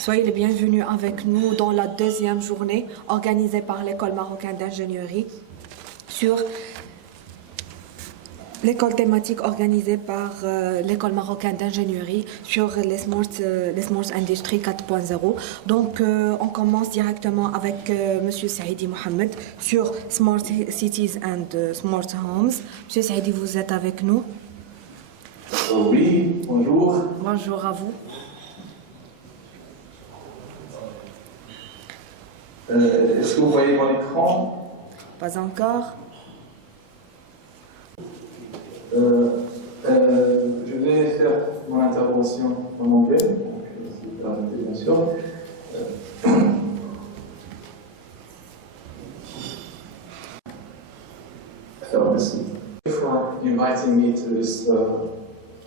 Soyez les bienvenus avec nous dans la deuxième journée organisée par l'école marocaine d'ingénierie sur l'école thématique organisée par l'école marocaine d'ingénierie sur les Smart Industries 4.0. Donc, on commence directement avec Monsieur ESSAIDI Mohamed sur Smart Cities and Smart Homes. Monsieur ESSAIDI, vous êtes avec nous? Oui, bonjour. Bonjour à vous. Est-ce que vous voyez mon écran? Pas encore. Je vais faire mon intervention en anglais, donc je vais bien sûr. Thank you for inviting me to this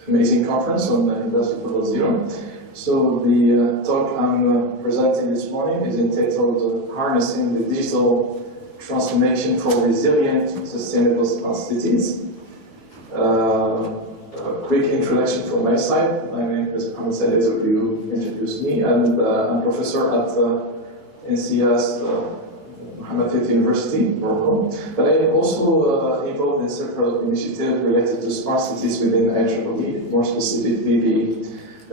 amazing conference on Industry 4.0. So the talk I'm presenting this morning is entitled Harnessing the Digital Transformation for Resilient, Sustainable Smart Cities. A quick introduction from my side. My name is Mohamed, as you introduced me, and I'm professor at NCS Mohammed V University, Morocco. But I am also involved in several initiatives related to smart cities within IEEE, more specifically the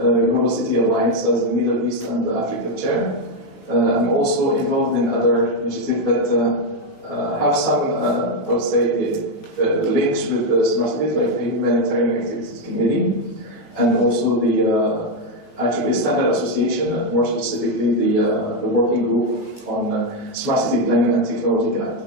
Global City Alliance as the Middle East and Africa chair. I'm also involved in other initiatives that have some, I would say, links with the smart cities, like the Humanitarian Activities Committee, and also the IEEE Standard Association, more specifically the working group on smart city planning and technology guide.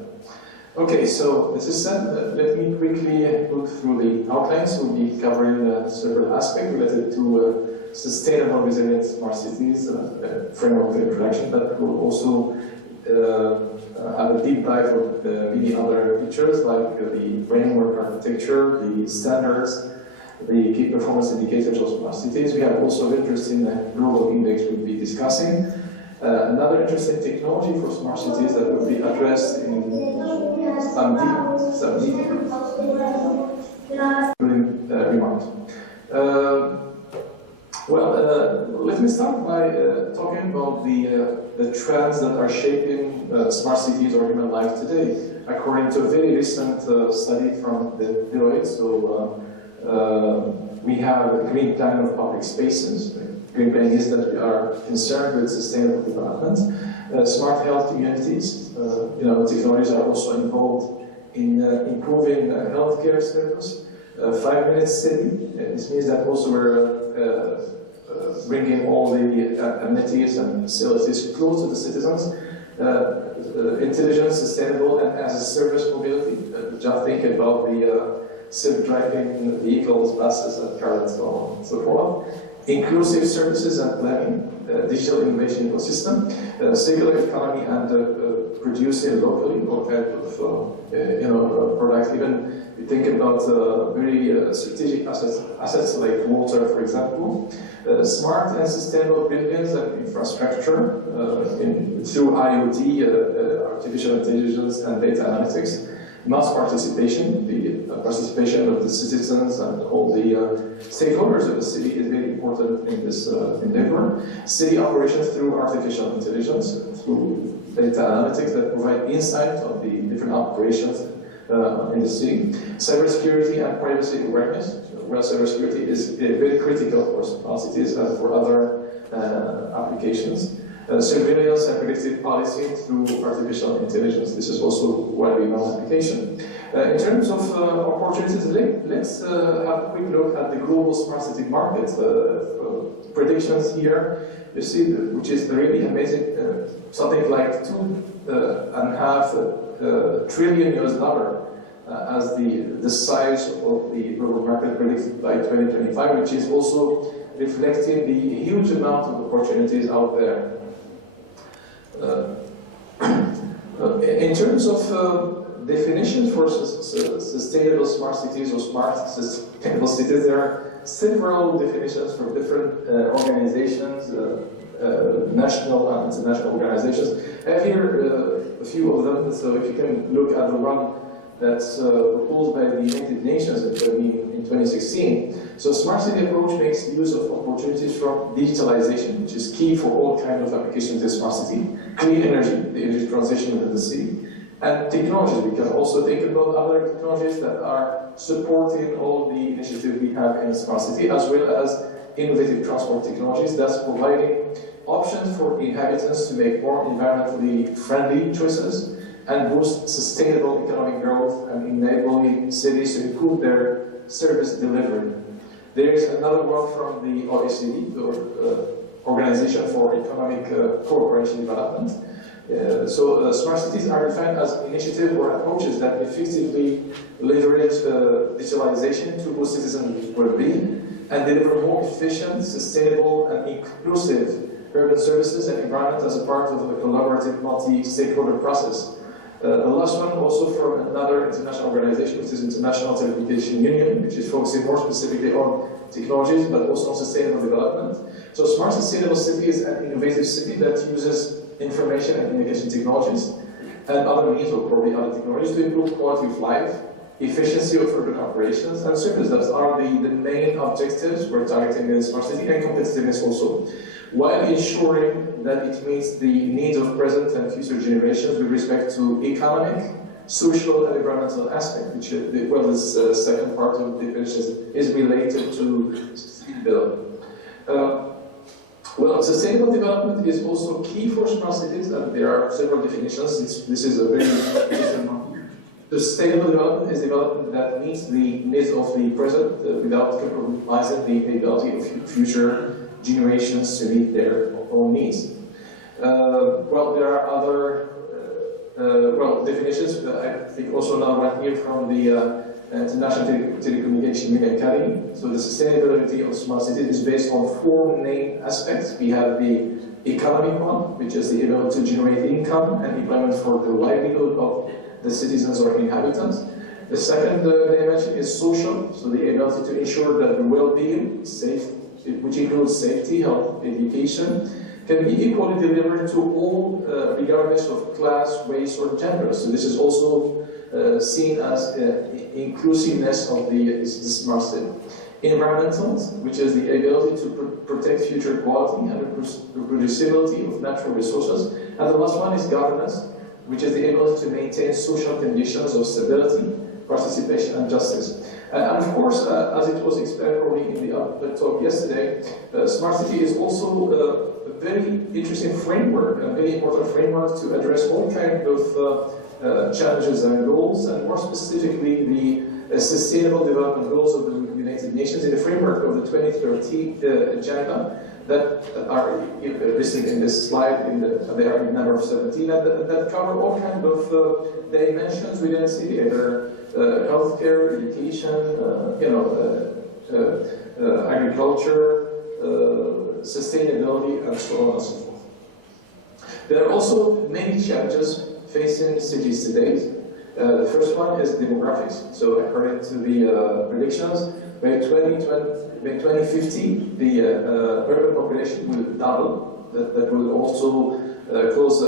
Okay, so this is said, let me quickly look through the outlines. We'll be covering several aspects related to sustainable, resilient smart cities, framework introduction, but we'll also have a deep dive of many other features like the framework architecture, the standards, the key performance indicators of smart cities. We have also interest in the global index we'll be discussing. Another interesting technology for smart cities that will be addressed in some remarks. Let me start by talking about the trends that are shaping smart cities or human life today. According to a very recent study from the Deloitte, we have a green planning of public spaces. Green planning is that we are concerned with sustainable development. Smart health communities, technologies are also involved in improving healthcare service. 5-minute city, this means that also we're bringing all the amenities and facilities close to the citizens. Intelligent, sustainable, and as a service mobility. Just think about the self-driving vehicles, buses, and cars, and so forth. Inclusive services and planning, digital innovation ecosystem, circular economy, and producing locally all kind of products. Even we think about very strategic assets like water, for example. Smart and sustainable buildings and infrastructure through IoT, artificial intelligence, and data analytics. Mass participation, the participation of the citizens and all the stakeholders of the city is very important in this endeavor. City operations through artificial intelligence, through data analytics that provide insight of the different operations in the city. Cybersecurity and privacy awareness. Well, cybersecurity is very critical for smart cities and for other applications. Surveillance and predictive policy through artificial intelligence. This is also widely known application. In terms of opportunities, let's have a quick look at the global smart city market. Predictions here, you see, which is really amazing. Something like $2.5 trillion as the size of the global market predicted by 2025, which is also reflecting the huge amount of opportunities out there. In terms of definitions for sustainable smart cities or smart sustainable cities, there are several definitions for different organizations, national and international organizations. I have here a few of them, so if you can look at the one that's proposed by the United Nations in 2016. So smart city approach makes use of opportunities from digitalization, which is key for all kinds of applications in smart city, clean energy, the energy transition within the city, and technologies. We can also think about other technologies that are supporting all the initiatives we have in smart city, as well as innovative transport technologies that's providing options for inhabitants to make more environmentally friendly choices and boost sustainable economic growth and enabling cities to improve their service delivery. There is another one from the OECD, the Organization for Economic Cooperation Development. Smart cities are defined as initiatives or approaches that effectively leverage digitalization to boost citizen well-being and deliver more efficient, sustainable, and inclusive urban services and environment as a part of a collaborative multi-stakeholder process. The last one also from another international organization, which is International Telecommunication Union, which is focusing more specifically on technologies, but also on sustainable development. So smart sustainable city is an innovative city that uses information and communication technologies and other means, or probably other technologies, to improve quality of life, efficiency of urban operations, and services. That are the main objectives we're targeting in smart city, and competitiveness also, while ensuring that it meets the needs of present and future generations with respect to economic, social, and environmental aspect, which, this second part of the definition is related to sustainability. Sustainable development is also key for smart cities, and there are several definitions. This is a very different one. Sustainable development is development that meets the needs of the present without compromising the ability of future generations to meet their own needs. There are other definitions. I think also another one here from the National Telecommunication Union Academy. So the sustainability of smart cities is based on four main aspects. We have the economic one, which is the ability to generate income and employment for the livelihood of the citizens or inhabitants. The second dimension is social, so the ability to ensure that the well-being, which includes safety, health, education, can be equally delivered to all, regardless of class, race, or gender. So this is also seen as inclusiveness of the smart city. Environmental, which is the ability to protect future quality and reproducibility of natural resources. And the last one is governance, which is the ability to maintain social conditions of stability, participation, and justice. And of course, as it was explained probably in the talk yesterday, smart city is also a very interesting framework, a very important framework to address all kinds of challenges and goals, and more specifically the Sustainable Development Goals of the United Nations in the framework of the 2030 agenda that are listed in this slide. They are in number 17, and that cover all kinds of dimensions within the city, either healthcare, education, agriculture, sustainability, and so on and so forth. There are also many challenges facing cities today. The first one is demographics. So according to the predictions, by 2050, the urban population will double. That will also cause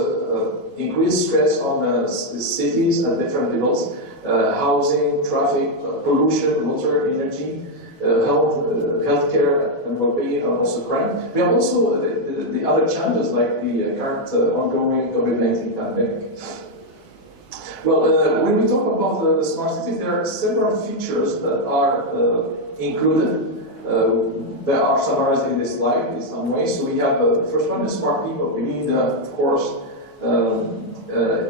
increased stress on the cities at different levels. Housing, traffic, pollution, water, energy, healthcare and well-being, and also crime. We have also the other challenges like the current ongoing COVID-19 pandemic. When we talk about the smart cities, there are several features that are included. They are summarized in this slide in some way. So we have the first one is smart people. We need, of course,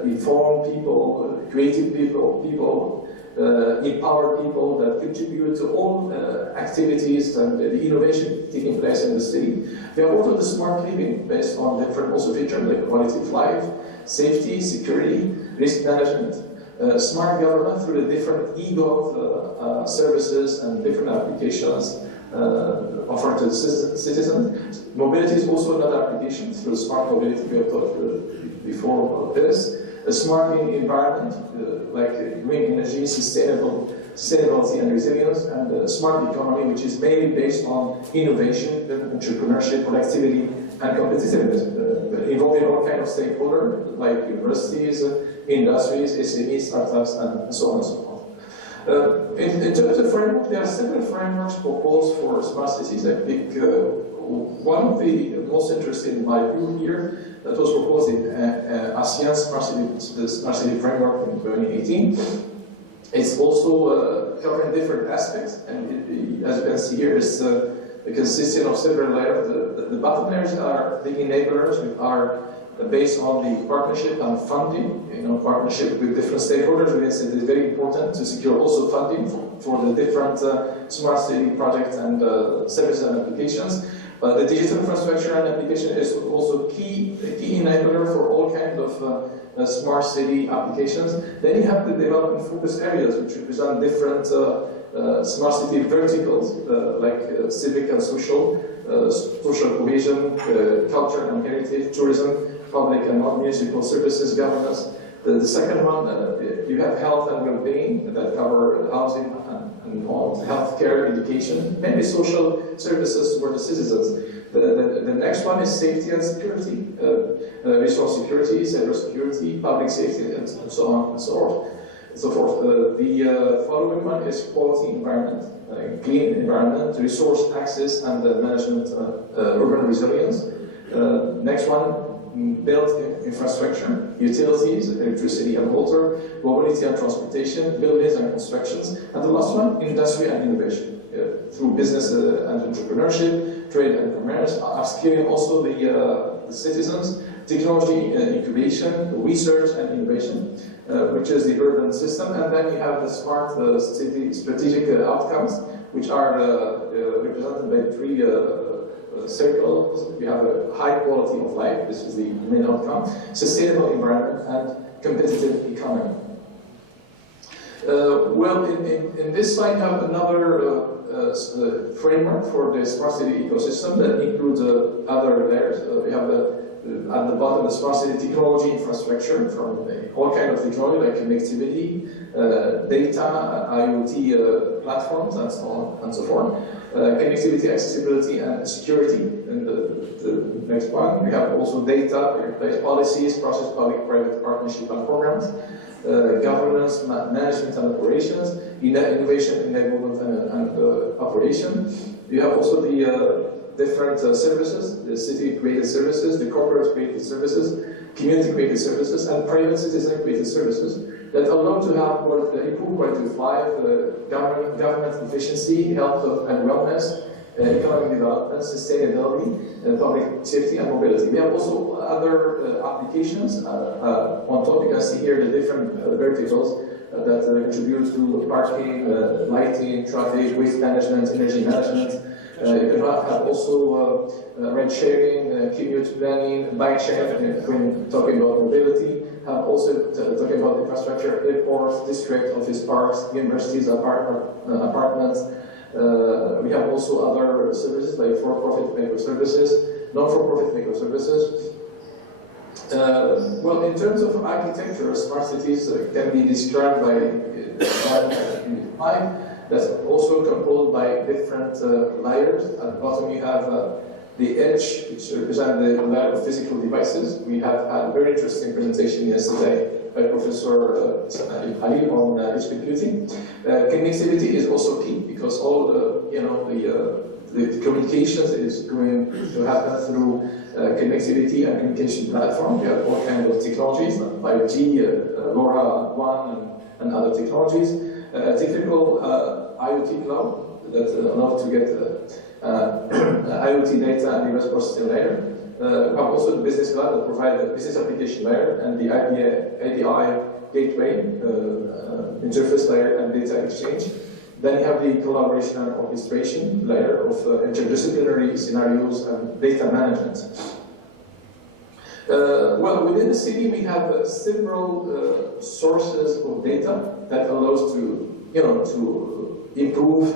informed people, creative people, empowered people that contribute to all activities and the innovation taking place in the city. We have also the smart living based on different also features like quality of life, safety, security, risk management, smart government through the different e-gov services and different applications offered to the citizens. Mobility is also another application through smart mobility. We have talked before about this. A smart environment, like green energy, sustainability and resilience, and a smart economy, which is mainly based on innovation, entrepreneurship, productivity, and competitiveness, involving all kinds of stakeholders, like universities, industries, SMEs, startups, and so on and so forth. In terms of framework, there are several frameworks proposed for smart cities. I think one of the most interesting, in my view here, that was proposed in ASEAN Smart City Framework in 2018. It's also covering different aspects, and as you can see here, it's consisting of several layers. The bottom layers are the enablers, which are based on the partnership and funding. Partnership with different stakeholders. We said it's very important to secure also funding for the different smart city projects and services and applications. But the digital infrastructure and application is also a key enabler for all kinds of smart city applications. Then you have the development focus areas, which represent different smart city verticals, like civic and social cohesion, culture and heritage, tourism, public and non-municipal services, governance. The second one, you have health and well-being that cover housing and healthcare, education, mainly social services toward the citizens. The next one is safety and security, resource security, cyber security, public safety, and so on and so forth. The following one is quality environment, clean environment, resource access and management, urban resilience. Next one, built infrastructure, utilities, electricity and water, mobility and transportation, buildings and constructions. And the last one, industry and innovation, through business and entrepreneurship, trade and commerce, upskilling also the citizens, technology incubation, research and innovation, which is the urban system. And then you have the smart city strategic outcomes, which are represented by three circles. We have a high quality of life, this is the main outcome, sustainable environment, and competitive economy. Well, in this slide, you have another framework for the smart city ecosystem that includes other layers. We have at the bottom the smart city technology infrastructure from all kinds of technology like connectivity, data, IoT platforms, and so on and so forth. Connectivity, accessibility, and security. And the next one, we have also data, policies, process, public-private partnership and programs, governance, management and operations, innovation, enablement, and operation. We have also the different services, the city-created services, the corporate-created services, community-created services, and private citizen-created services that allow to have improve quality of life, government efficiency, health and wellness, economic development, sustainability, public safety, and mobility. We have also other applications on top. You can see here the different verticals that contribute to parking, lighting, traffic, waste management, energy management. You can have also ride sharing, commute planning, bike sharing when talking about mobility. Have also talking about infrastructure, airports, district, office parks, universities, apartments. We have also other services like for-profit microservices, non-for-profit microservices. Well, in terms of architecture, smart cities can be described by that's also composed by different layers. At the bottom you have the edge, which represents the layer of physical devices. We have had a very interesting presentation yesterday by Professor Ali on edge computing. Connectivity is also key because all the communications is going to happen through connectivity and communication platform. We have all kinds of technologies like 5G, LoRaWAN, and other technologies. Technical IoT cloud that allows to get IoT data and device processing layer. We have also the business cloud that provides the business application layer and the API gateway, interface layer, and data exchange. Then you have the collaboration and orchestration layer of interdisciplinary scenarios and data management. Well, within the city, we have several sources of data that allows to improve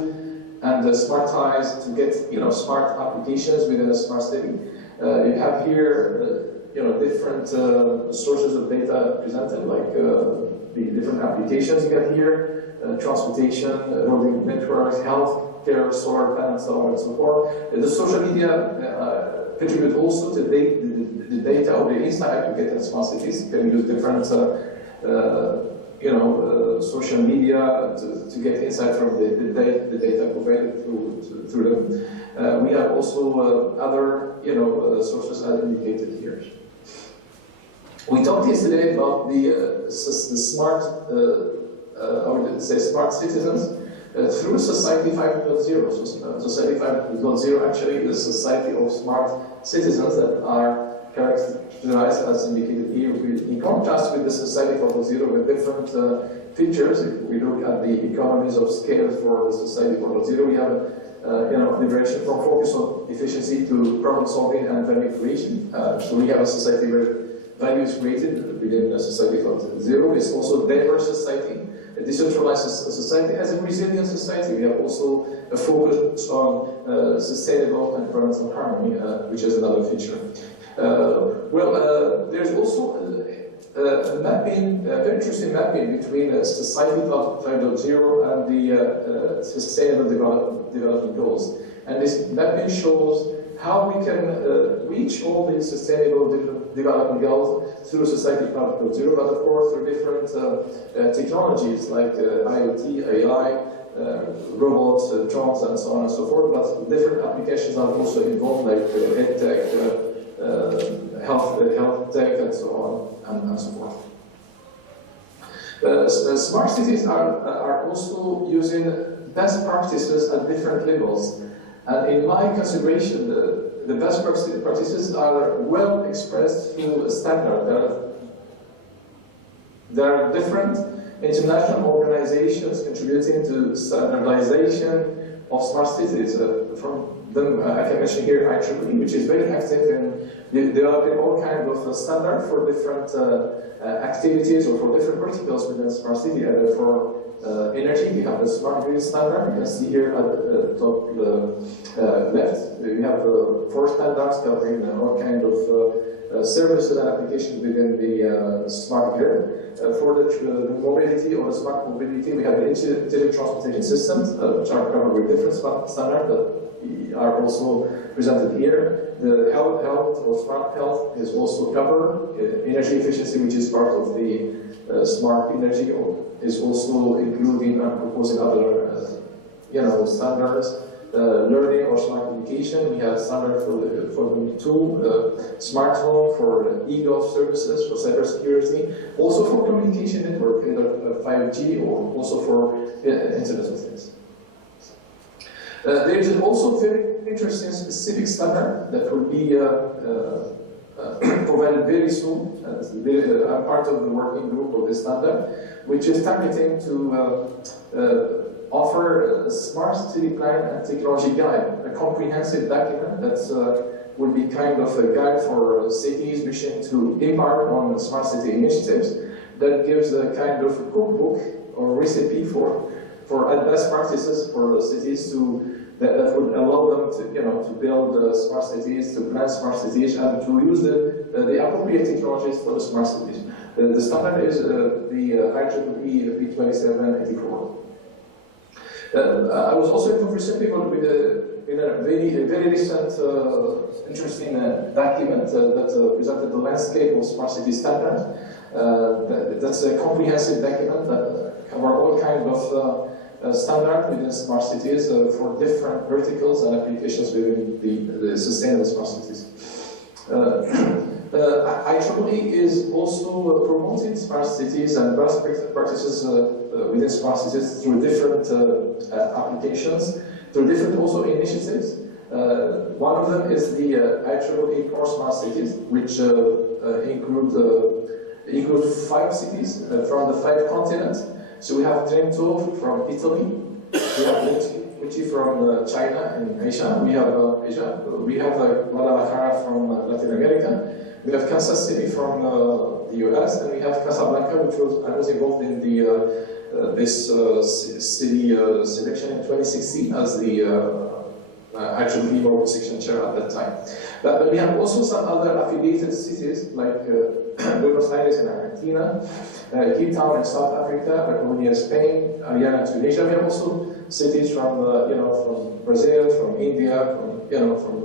and smartize to get smart applications within a smart city. You have here different sources of data presented, like the different applications you get here, transportation, road networks, health care, solar panels, so on and so forth. The social media contribute also to the data or the insight you get in smart cities. You can use different social media to get insight from the data provided through them. We have also other sources as indicated here. We talked yesterday about the smart, smart citizens through Society 5.0. So, Society 5.0 actually is a society of smart citizens that are characterized as indicated here, in contrast with the Society 4.0 with different features. If we look at the economies of scale for the Society 4.0, we have liberation from focus on efficiency to problem solving and value creation. So we have a society where value is created within a Society 4.0. It's also a diverse society, a decentralized society, as a resilient society. We have also a focus on sustainable and environmental harmony, which is another feature. There's also a mapping, very interesting mapping between Society 5.0 and the Sustainable Development Goals. And this mapping shows how we can reach all these Sustainable Development Goals through Society 5.0, but of course through different technologies like IoT, AI, robots, drones, and so on and so forth. But different applications are also involved, like EdTech, health tech, and so on and so forth. Smart cities are also using best practices at different levels. And in my consideration, the best practices are well expressed through a standard. There are different international organizations contributing to standardization of smart cities. From them, I can mention here IEEE, which is very active in developing all kinds of standards for different activities or for different verticals within smart city. For energy, we have the smart grid standard. You can see here at the top left, we have 4 standards covering all kinds of services and applications within the smart grid. For the mobility or the smart mobility, we have the intelligent transportation systems, which are covered with different standards that are also presented here. The health or smart health is also covered. Energy efficiency, which is part of the smart energy, is also including and proposing other standards. Learning or smart education, we have standards for the tool, smart home, for e-golf services, for cybersecurity, also for communication network, either 5G or also for Internet of Things. There is also very interesting specific standard that will be provided very soon. I'm part of the working group of this standard, which is targeting to offer a smart city plan and technology guide, a comprehensive document that will be kind of a guide for cities wishing to embark on smart city initiatives, that gives a kind of a cookbook or recipe for best practices for cities that would allow them to build smart cities, to plan smart cities, and to use the appropriate technologies for the smart cities. The standard is the IEEE 2784. I was also in conversation with a very recent interesting document that presented the landscape of smart city standards. That's a comprehensive document that covers all kinds of standards within smart cities for different verticals and applications within the sustainable smart cities. IEEE is also promoting smart cities and best practices within smart cities through different applications, through different also initiatives. One of them is the IEEE Core Smart Cities, which include 5 cities from the 5 continents. So we have Trento from Italy, we have Uchi from China and Asia, we have Guadalajara from Latin America, we have Kansas City from the US, and we have Casablanca, which I was involved in this city selection in 2016 as the actual female section chair at that time. But we have also some other affiliated cities like Buenos Aires in Argentina, Cape Town in South Africa, Baconia, Spain, Ariana, Tunisia. We have also cities from from Brazil, from India, from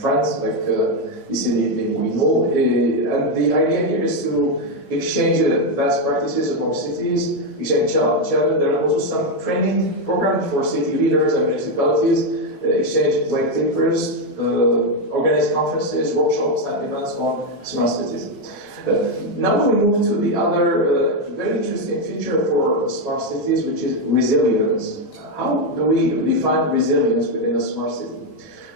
France, like the city we know. And the idea here is to exchange best practices among cities, exchange challenges. There are also some training programs for city leaders and municipalities, exchange white papers, organize conferences, workshops, and events on smart cities. Now we move to the other very interesting feature for smart cities, which is resilience. How do we define resilience within a smart city?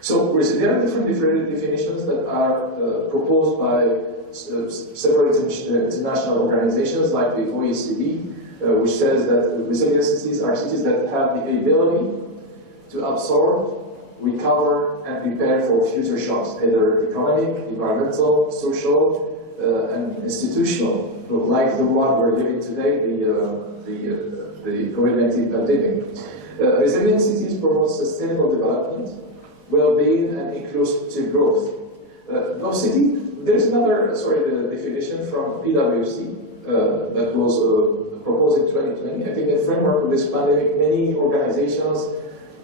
So there are different definitions that are proposed by several international organizations like the OECD, which says that resilient cities are cities that have the ability to absorb, recover, and prepare for future shocks, either economic, environmental, social, and institutional, like the one we're living today, the COVID-19 pandemic. Resilient cities promote sustainable development, well-being, and inclusive growth. Those cities, there's another, the definition from PwC that was proposed in 2020. I think the framework of this pandemic, many organizations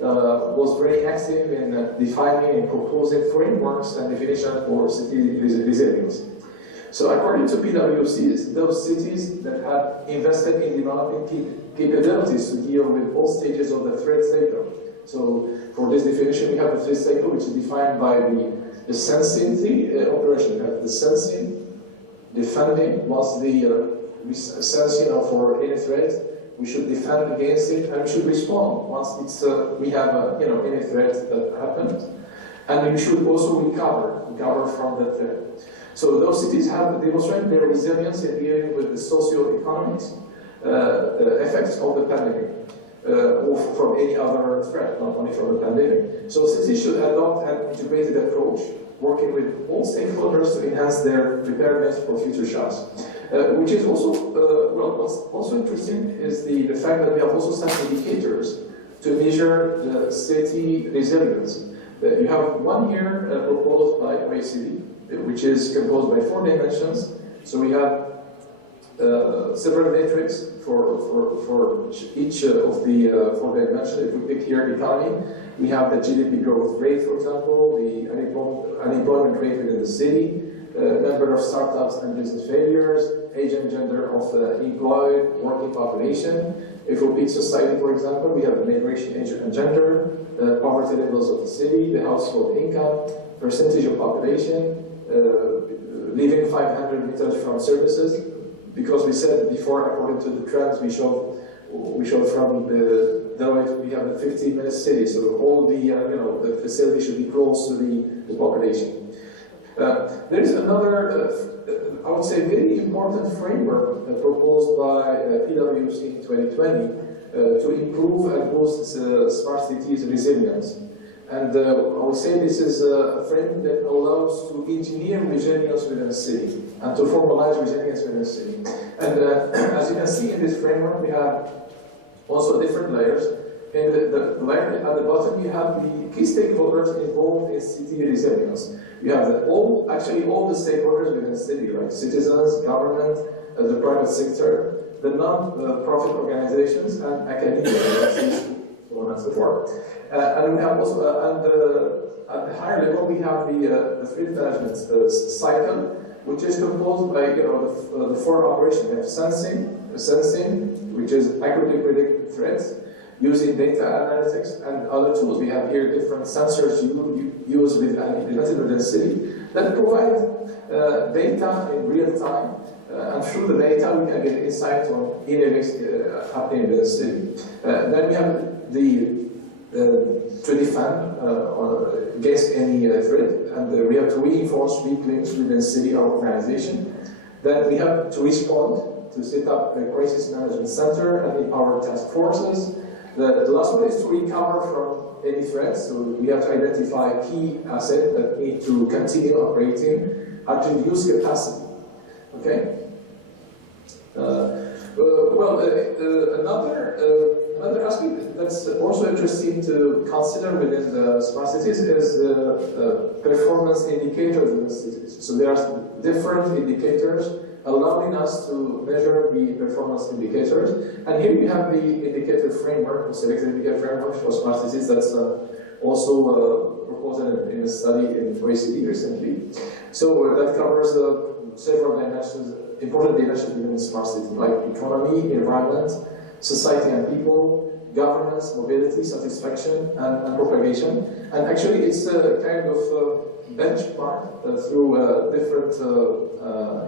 was very active in defining and proposing frameworks and definitions for city resilience. So according to PwC, those cities that have invested in developing capabilities to deal with all stages of the threat cycle. So for this definition, we have the threat cycle, which is defined by the sensing operation. We have the sensing, defending. Once the sensing for any threat, we should defend against it, and we should respond once it's we have any threat that happened, and we should also recover from that threat. So those cities have demonstrated their resilience in dealing with the socio-economic effects of the pandemic, or from any other threat, not only from the pandemic. So cities should adopt an integrated approach, working with all stakeholders to enhance their preparedness for future shocks. Which is also, what's also interesting is the fact that we have also some indicators to measure the city resilience. You have one here proposed by OECD, which is composed by 4 dimensions. So we have several metrics for each of the 4 dimensions. If we pick here economy, we have the GDP growth rate, for example, the unemployment rate within the city, number of startups and business failures, age and gender of the employed working population. If we pick society, for example, we have the migration, age and gender, poverty levels of the city, the household income, percentage of population, living 500 meters from services. Because we said before, according to the trends we showed from the right, we have a 15-minute city, so all the the facility should be close to the population. There is another, I would say, very important framework proposed by PwC in 2020 to improve and boost smart cities resilience. And I would say this is a framework that allows to engineer resilience within a city and to formalize resilience within a city. And as you can see in this framework, we have also different layers. In the layer at the bottom, you have the key stakeholders involved in city resilience. You have all the stakeholders within the city, like citizens, government, the private sector, the non-profit organizations, and academia, so on and so forth. And we have also, at the higher level, we have the threat management cycle, which is composed by the 4 operations. We have sensing, which is accurately predict threats, using data analytics and other tools. We have here different sensors you use within the city that provide data in real time, and through the data we can get insight on events happening in the city. Then we have to defend against any threat, and we have to reinforce weak links within city or organization. Then we have to respond, to set up a crisis management center and empower task forces. The last one is to recover from any threats. So we have to identify key assets that need to continue operating and to reduce capacity. Okay. Another aspect that's also interesting to consider within the smart cities is performance indicators in the cities. So there are different indicators allowing us to measure the performance indicators. And here we have the indicator framework, selected indicator framework for smart cities that's also proposed in a study in OECD recently. So that covers several dimensions important dimensions within smart city, like economy, environment, society and people, governance, mobility, satisfaction, and propagation. And actually, it's a kind of benchmark through different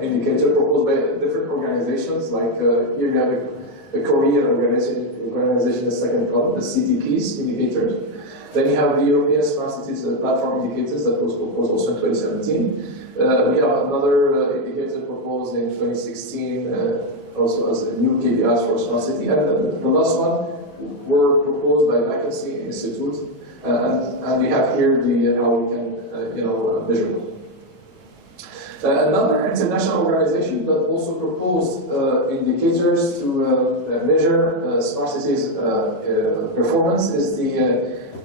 indicators proposed by different organizations. Like here you have a Korean organization, the second column, the CTPs indicators. Then you have the European Smart Cities Platform indicators that was proposed also in 2017. We have another indicator proposed in 2016, also as a new KPIs for smart city. And the last one were proposed by McKinsey Institute, and we have here the how we can measure them. Another international organization that also proposed indicators to measure smart cities performance is the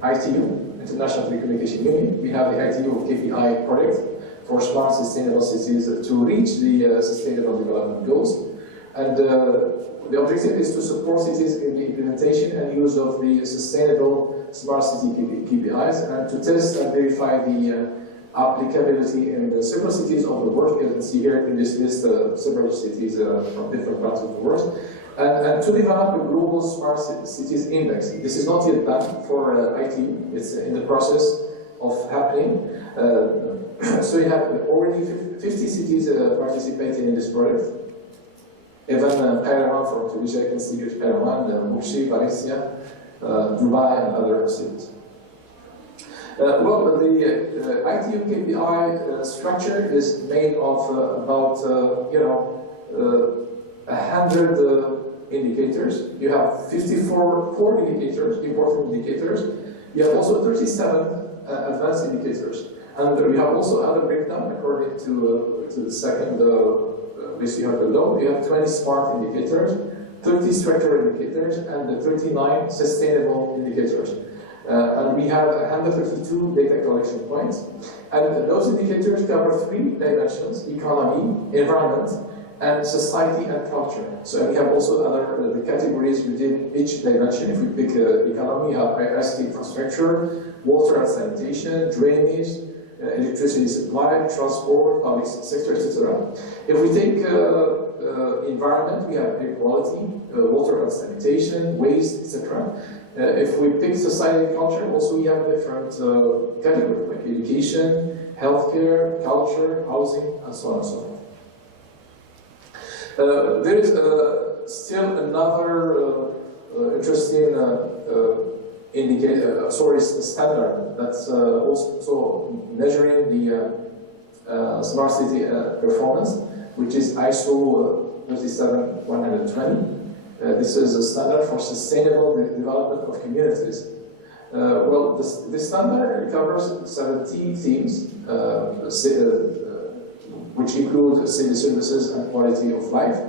ITU, International Telecommunication Union. We have the ITU KPI project for smart sustainable cities to reach the Sustainable Development Goals. And the objective is to support cities in the implementation and use of the sustainable smart city KPIs and to test and verify the applicability in the several cities of the world. You can see here in this list several cities from different parts of the world. And to develop a global smart cities index. This is not yet done for IT, it's in the process of happening. So you have already 50 cities participating in this project. Even Tehran from Tunisia, you can see here Tehran, Mursi, Valencia, Dubai, and other cities. Well, the ITU KPI structure is made of about 100 indicators. You have 54 core indicators, important indicators. You have also 37 advanced indicators. And we have also other breakdown according to the second list you have below. You have 20 smart indicators, 30 structural indicators, and 39 sustainable indicators. And we have 132 data collection points. And those indicators cover 3 dimensions: economy, environment, and society and culture. So we have also other the categories within each dimension. If we pick economy, you have ICT infrastructure, water and sanitation, drainage, electricity supply, transport, public sector, etc. If we take environment, we have air quality, water and sanitation, waste, etc. If we pick society and culture, also we have different categories like education, healthcare, culture, housing, and so on and so forth. There is still another interesting standard that's also measuring the smart city performance, which is ISO 37120. This is a standard for sustainable development of communities. Well, this standard covers 70 themes, which include city services and quality of life,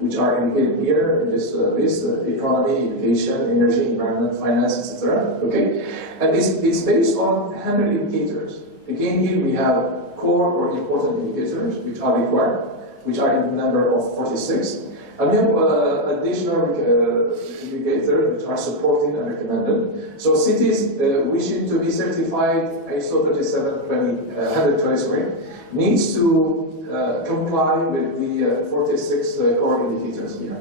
which are indicated here in this list: economy, education, energy, environment, finance, etc. Okay, and it's based on 100 indicators. Again, here we have core or important indicators which are required, which are in the number of 46. And we have additional indicators which are supported and recommended. So cities wishing to be certified ISO 120 needs to comply with the 46 core indicators here.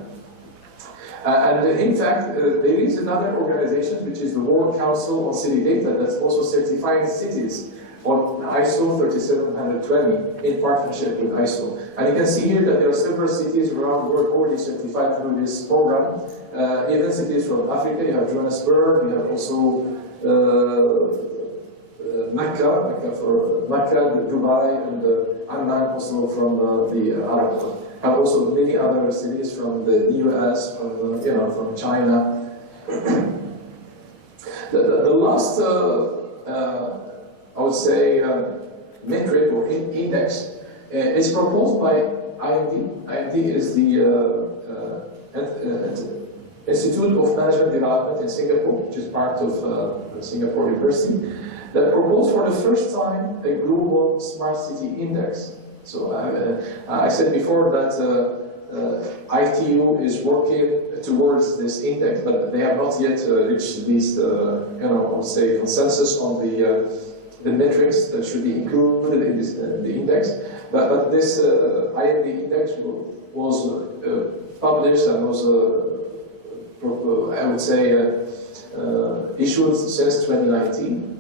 And in fact, there is another organization which is the World Council on City Data that's also certifying cities on ISO 37120 in partnership with ISO. And you can see here that there are several cities around the world already certified through this program. Even cities from Africa, you have Johannesburg, you have also Mecca, Dubai, and Amman, also from the Arab world. And also many other cities from the US, from China. The last, I would say, metric or index is proposed by IMD. IMD is the Institute of Management Development in Singapore, which is part of Singapore University, that proposed for the first time a global smart city index. So I said before that ITU is working towards this index, but they have not yet reached this, I would say, consensus on the the metrics that should be included in this, the index. But this IND index was published and was, I would say, issued since 2019.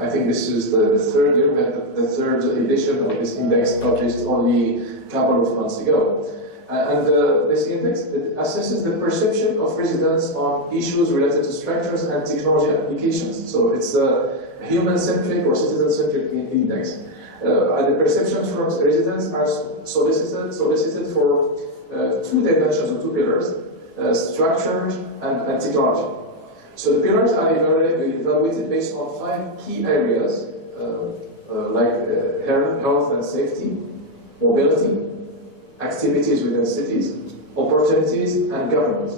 I think this is the third year, the third edition of this index published only a couple of months ago. And this index assesses the perception of residents on issues related to structures and technology applications. So it's a human-centric or citizen-centric index. And the perceptions from residents are solicited for two dimensions or two pillars, structure and technology. So the pillars are evaluated based on 5 key areas, like health and safety, mobility, activities within cities, opportunities, and government.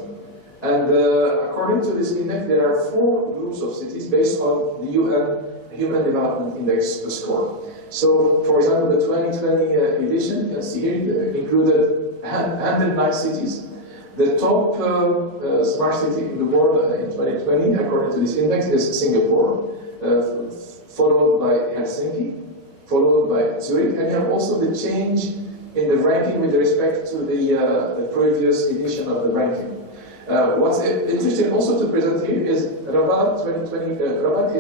And according to this index, there are 4 groups of cities based on the UN Human Development Index score. So, for example, the 2020 edition, you can see here, included 109 cities. The top smart city in the world in 2020, according to this index, is Singapore, followed by Helsinki, followed by Zurich, and you have also the change in the ranking with respect to the previous edition of the ranking. What's interesting also to present here is Rabat 2020. Rabat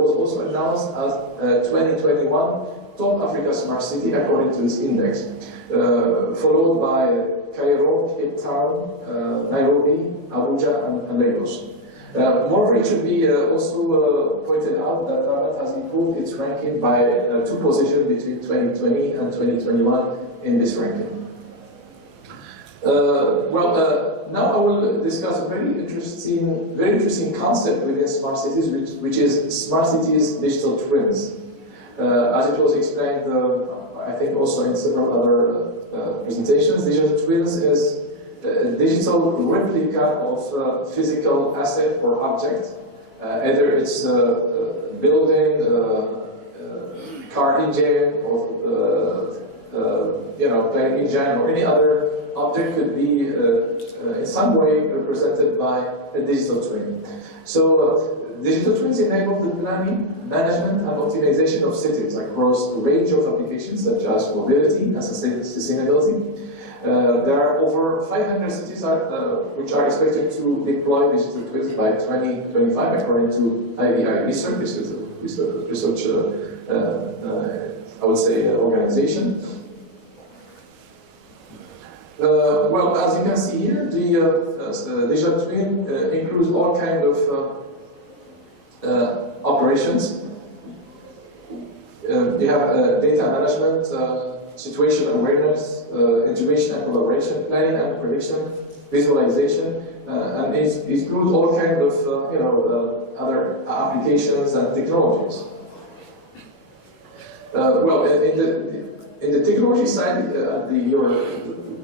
was also announced as 2021 Top Africa Smart City according to this index, followed by Cairo, Cape Town, Nairobi, Abuja, and Lagos. Moreover, it should be also pointed out that Rabat has improved its ranking by 2 positions between 2020 and 2021 in this ranking. Now I will discuss a very interesting concept within smart cities, which is smart cities digital twins. As it was explained, I think also in several other presentations, digital twins is a digital replica of physical asset or object. Either it's a building, car engine, or plane engine, or any other object could be in some way represented by a digital twin. So digital twins enable the planning, management, and optimization of cities across a range of applications such as mobility and sustainability. There are over 500 cities which are expected to deploy digital twins by 2025, according to IBI research. This is a research, I would say, organization. Well, as you can see here, the digital twin includes all kinds of operations. You have data management, situation awareness, integration and collaboration, planning and prediction, visualization, and it includes all kinds of other applications and technologies. Well, in the technology side,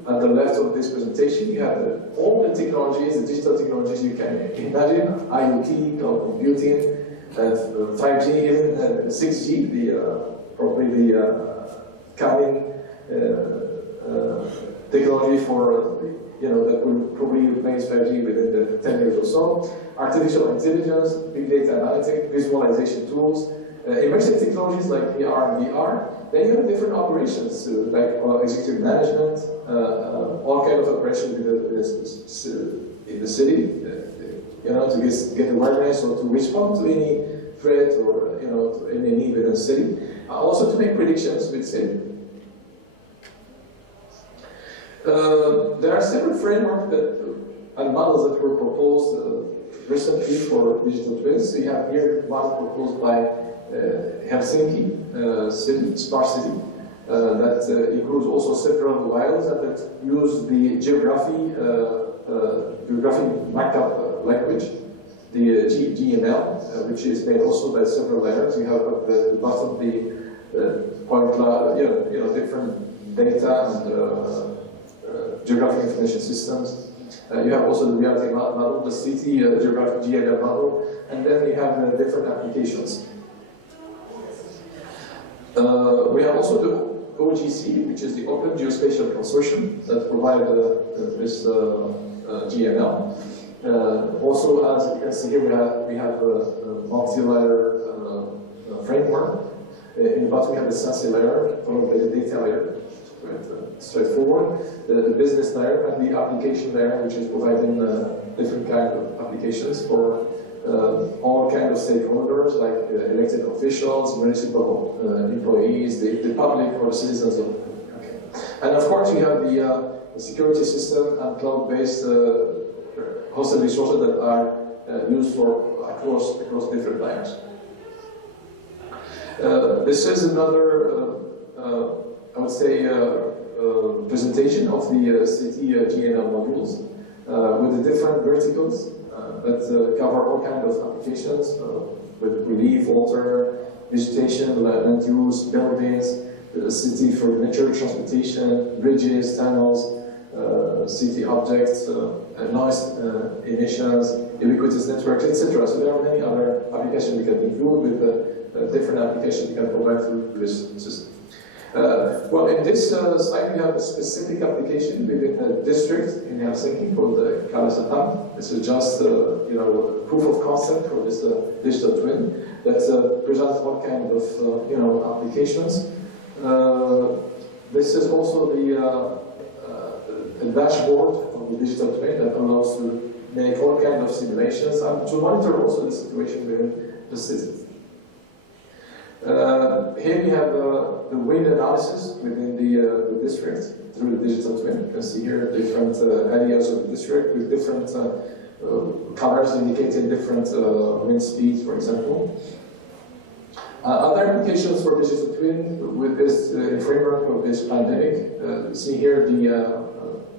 at the left of this presentation, you have all the technologies, the digital technologies you can imagine: IoT, cloud computing, 5G, even 6G, probably the coming technology for that will probably replace 5G within the 10 years or so. Artificial intelligence, big data analytics, visualization tools, emerging technologies like AR and VR. Then you have different operations, like executive management, all kinds of operations in the city, to get awareness or to respond to any threat or to any need within the city. Also to make predictions with city. There are several frameworks and models that were proposed recently for digital twins. So you have here one proposed by Helsinki city, smart city, that includes also several wiles and that use the geographic markup language, the GML, which is made also by several layers. You have at the bottom the point cloud, different data and geographic information systems. You have also the reality model, the city geographic GML model, and then you have different applications. We have also the OGC, which is the Open Geospatial Consortium that provides this GML. Also, as you can see here, we have multi-layer framework. In the bottom we have the sensor layer, followed by the data layer, straightforward, the business layer, and the application layer, which is providing different kinds of applications for all kinds of stakeholders, like elected officials, municipal employees, the public, or the citizens of the country. Okay. And of course, you have the security system and cloud-based hosted resources that are used for across different layers. This is another, I would say, presentation of the city GNL modules with the different verticals that cover all kinds of applications with relief, water, vegetation, land use, buildings, city furniture, transportation, bridges, tunnels, city objects, noise emissions, ubiquitous networks, etc. So there are many other applications we can include with different applications we can provide through this system. Well, in this slide, we have a specific application within a district in Helsinki called the Kalasatama. This is just proof of concept for this digital twin that presents all kinds of applications. This is also the dashboard of the digital twin that allows to make all kinds of simulations and to monitor also the situation within the city. Here we have the wind analysis within the district through the digital twin. You can see here different areas of the district with different colors indicating different wind speeds, for example. Other applications for digital twin with this framework of this pandemic. You see here the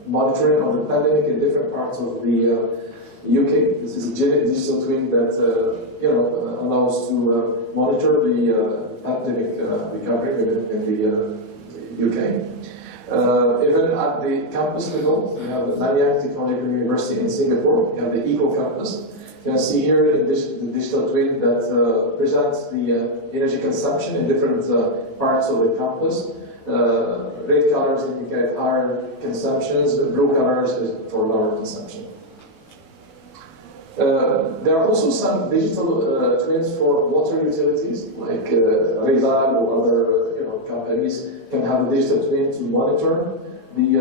monitoring of the pandemic in different parts of the UK. This is a digital twin that allows to monitor the pandemic recovery in the UK. Even at the campus level, we have the Nanyang Technological University in Singapore. We have the Eco Campus. You can see here in the digital twin that presents the energy consumption in different parts of the campus. Red colors indicate higher consumptions, blue colors is for lower consumption. There are also some digital twins for water utilities, like Rabat or other companies can have a digital twin to monitor the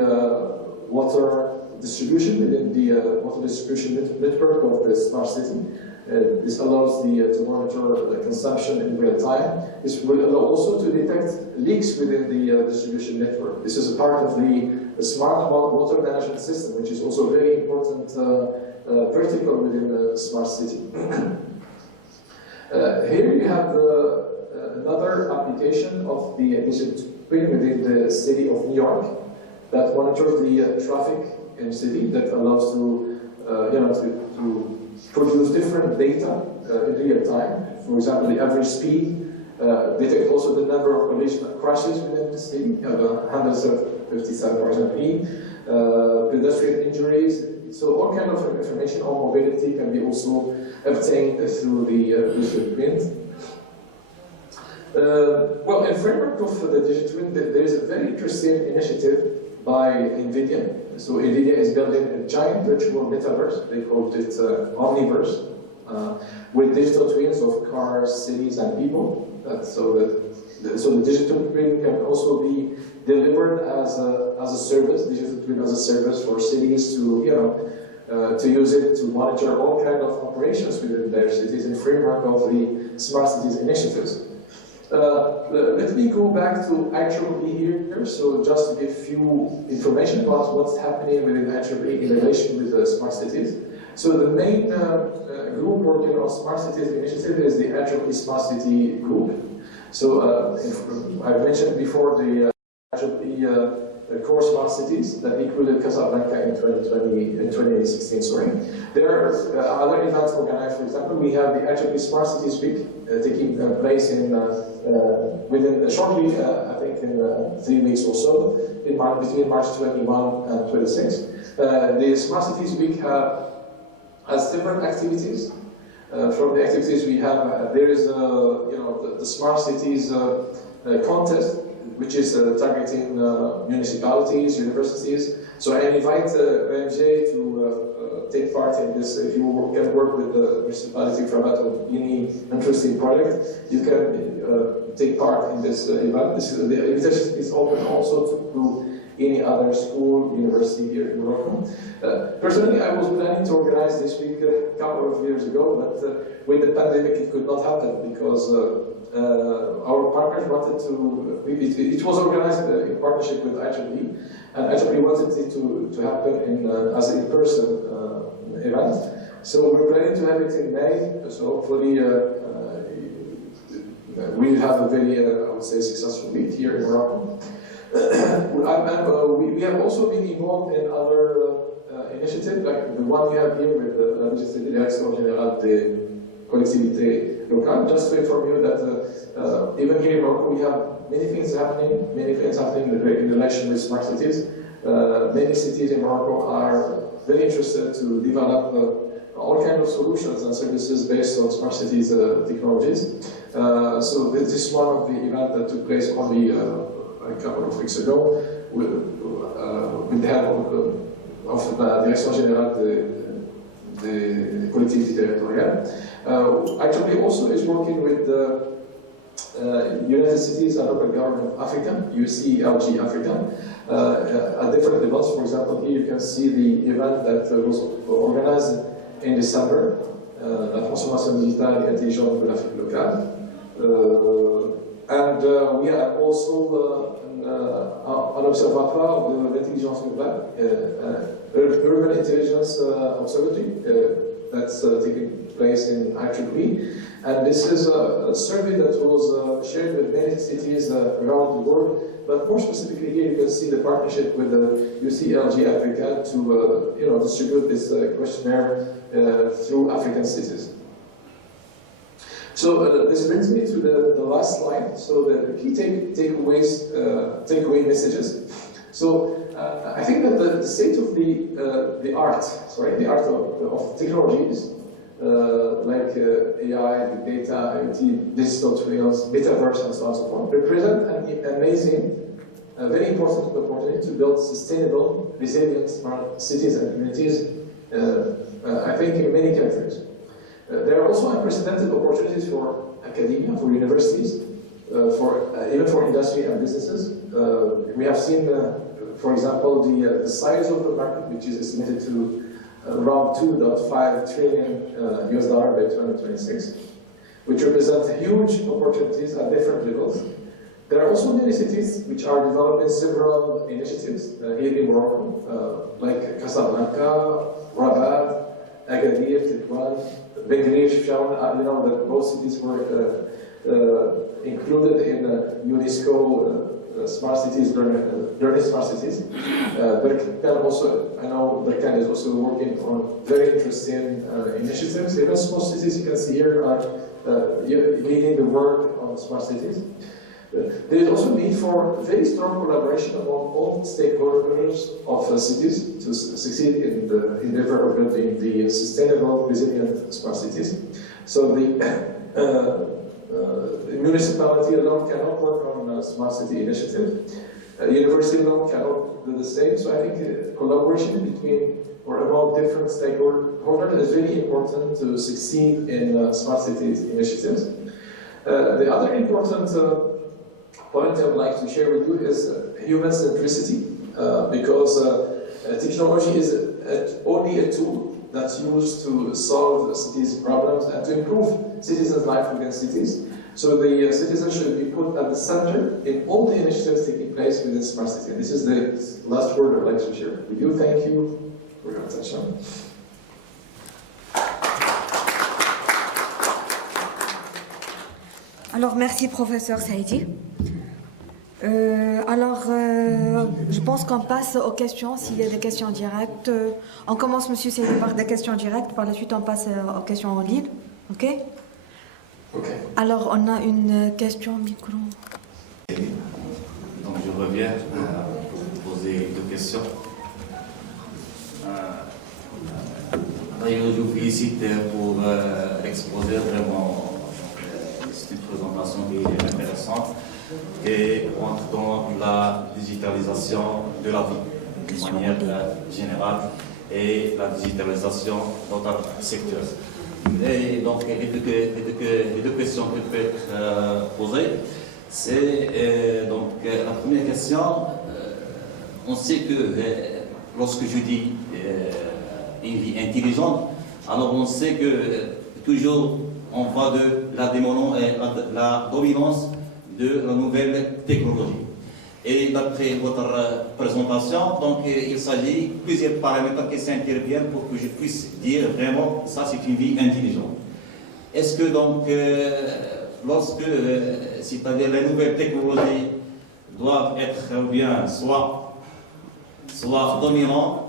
water distribution within the water distribution network of the smart city. This allows to monitor the consumption in real time. This will allow also to detect leaks within the distribution network. This is a part of the smart water management system, which is also a very important vertical within the smart city. Here you have another application of the digital twin within the city of New York that monitors the traffic in the city, that allows to produce different data in real time. For example, the average speed, detect also the number of collision crashes within the city. You have 157 per speed, pedestrian injuries. So all kind of information on mobility can be also obtained through the digital twin. Well, in framework of the digital twin, there is a very interesting initiative by NVIDIA. So NVIDIA is building a giant virtual metaverse. They called it Omniverse, with digital twins of cars, cities, and people. So the digital twin can also be delivered as a service. Digital twin as a service for cities to use it to monitor all kinds of operations within their cities in framework of the Smart Cities initiatives. Let me go back to IEEE here, so just to give few information about what's happening within IEEE in relation with the smart cities. So the main group working on smart cities initiative is the IEEE Smart City Group. So I mentioned before the IEEE core smart cities that included Casablanca in 2016. Sorry, there are other events organized. For example, we have the IEEE Smart Cities Week taking place in within shortly, I think in 3 weeks or so, between March 21 and 26. The Smart Cities Week has different activities. From the activities we have, there is the Smart Cities contest which is targeting municipalities, universities. So I invite OMJ to take part in this. If you can work with the municipality of Rabat on any interesting project, you can take part in this event. The invitation is open also to any other school, university here in Morocco. Personally, I was planning to organize this week a couple of years ago, but with the pandemic it could not happen because our partners wanted to, it was organized in partnership with IEEE, and IEEE wanted it to happen as an in-person event. So we're planning to have it in May, so hopefully we'll have a very, I would say, successful week here in Morocco. We have also been involved in other initiatives, like the one we have here with the Direction Générale des Collectivités Locales. Just to inform you that even here in Morocco we have many things happening in relation with smart cities. Many cities in Morocco are very interested to develop all kinds of solutions and services based on smart cities technologies. So this is one of the events that took place only a couple of weeks ago with the help of the Direction Générale des Collectivités Territoriales. Actually also is working with the United Cities and Local Government Africa, UCLG Africa, at different levels. For example, here you can see the event that was organized in December, la transformation digitale et intelligente de l'Afrique locale. And we are also an observatoire de l'intelligence urbaine, urban intelligence observatory that's taking place in IEEE. And this is a survey that was shared with many cities around the world, but more specifically here you can see the partnership with the UCLG Africa to distribute this questionnaire through African cities. So this brings me to the last slide. So the key takeaway messages. So I think that the state of the art of technologies like AI, big data, IoT, digital twins, metaverse, and so on and so forth, represent an amazing, very important opportunity to build sustainable, resilient, smart cities and communities. I think in many countries. There are also unprecedented opportunities for academia, for universities, even for industry and businesses. We have seen, for example, the size of the market, which is estimated to around $2.5 trillion US dollar by 2026, which represent huge opportunities at different levels. There are also many cities which are developing several initiatives here in Morocco, like Casablanca, Rabat, Agadir, Tetuan, Begrish, Shawn. You know that both cities were included in UNESCO smart cities, learning smart cities. Berkane also, I know Berkane is also working on very interesting initiatives. Even small cities you can see here are leading the work on smart cities. There is also need for very strong collaboration among all stakeholders of cities to succeed in the endeavor of building the sustainable, resilient smart cities. So the municipality alone cannot work on a smart city initiative. University alone cannot do the same. So I think collaboration between or among different stakeholders is really important to succeed in smart city initiatives. The other important point I would like to share with you is human centricity, because technology is only a tool that's used to solve cities' problems and to improve citizens' life within cities. So the citizens should be put at the center in all the initiatives taking place within smart city. This is the last word I'd like to share with you. Thank you for your attention. Alors, merci, professeur Saïdi. Je pense qu'on passe aux questions, s'il y a des questions directes. On commence, monsieur Saïdi, par des questions directes, par la suite on passe aux questions en ligne. Ok? Ok. Alors, on a une question micro. Donc, je reviens pour poser deux questions. D'ailleurs, je vous félicite pour exposer vraiment. C'est une présentation qui est intéressante. et entre dans la digitalisation de la vie, de manière générale, et la digitalisation dans notre secteur. Et donc, les deux questions que je peux poser, c'est donc la première question. On sait que lorsque je dis une vie intelligente, alors on sait que toujours on va de la dominance de la nouvelle technologie. Et d'après votre présentation, donc il s'agit de plusieurs paramètres qui s'interviennent pour que je puisse dire vraiment ça c'est une vie intelligente. Est-ce que donc lorsque, c'est-à-dire les nouvelles technologies doivent être bien soit dominantes,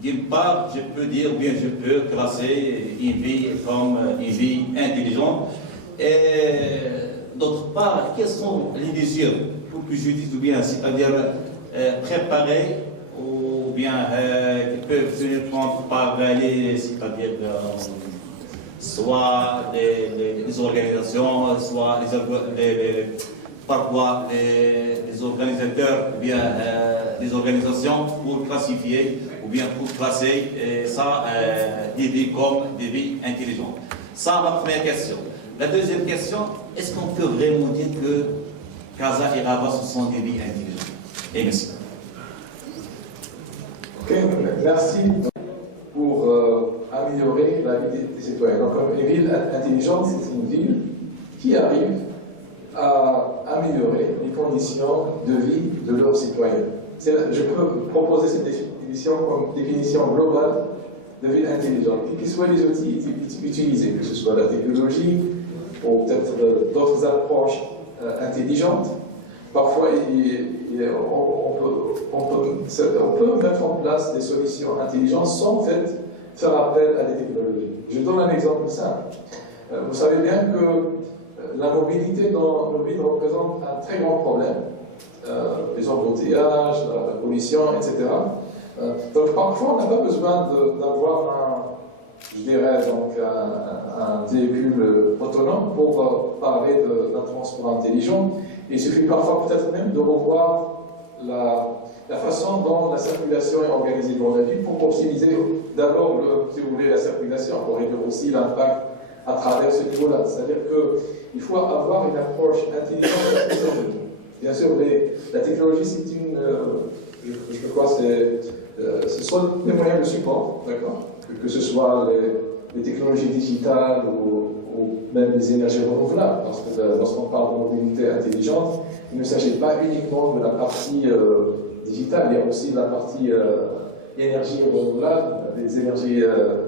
d'une part, je peux dire, ou bien je peux classer une vie comme une vie intelligente, et d'autre part, quelles sont les mesures pour que je dise, ou bien, c'est-à-dire préparer, ou bien qui peuvent tenir compte par les, c'est-à-dire soit les organisations, soit parfois les organisateurs, ou bien les organisations pour classifier ou bien pour classer ça des vies comme des vies intelligentes. Ça, ma première question. La deuxième question, est-ce qu'on peut vraiment dire que Casa et Rabat ce sont des vies intelligentes? Et merci. Ok, merci pour améliorer la vie des citoyens. Donc, une ville intelligente, c'est une ville qui arrive à améliorer les conditions de vie de leurs citoyens. Je peux proposer cette définition comme définition globale de ville intelligente, quels que soient les outils utilisés, que ce soit la technologie ou peut-être d'autres approches intelligentes. Parfois, on peut mettre en place des solutions intelligentes sans en fait faire appel à des technologies. Je donne un exemple simple. Vous savez bien que la mobilité dans nos villes représente un très grand problème. Les embouteillages, la pollution, etc. Donc parfois, on n'a pas besoin d'avoir un véhicule autonome pour parler d'un transport intelligent. Il suffit parfois peut-être même de revoir la façon dont la circulation est organisée dans la ville pour optimiser d'abord, si vous voulez, la circulation, pour réduire aussi l'impact à travers ce niveau-là. C'est-à-dire qu'il faut avoir une approche intelligente. Bien sûr, la technologie, c'est je crois, ce sont des moyens de support, d'accord, que ce soit les technologies digitales ou même les énergies renouvelables, parce que lorsqu'on parle de mobilité intelligente, il ne s'agit pas uniquement de la partie digitale, il y a aussi la partie énergie renouvelable, des énergies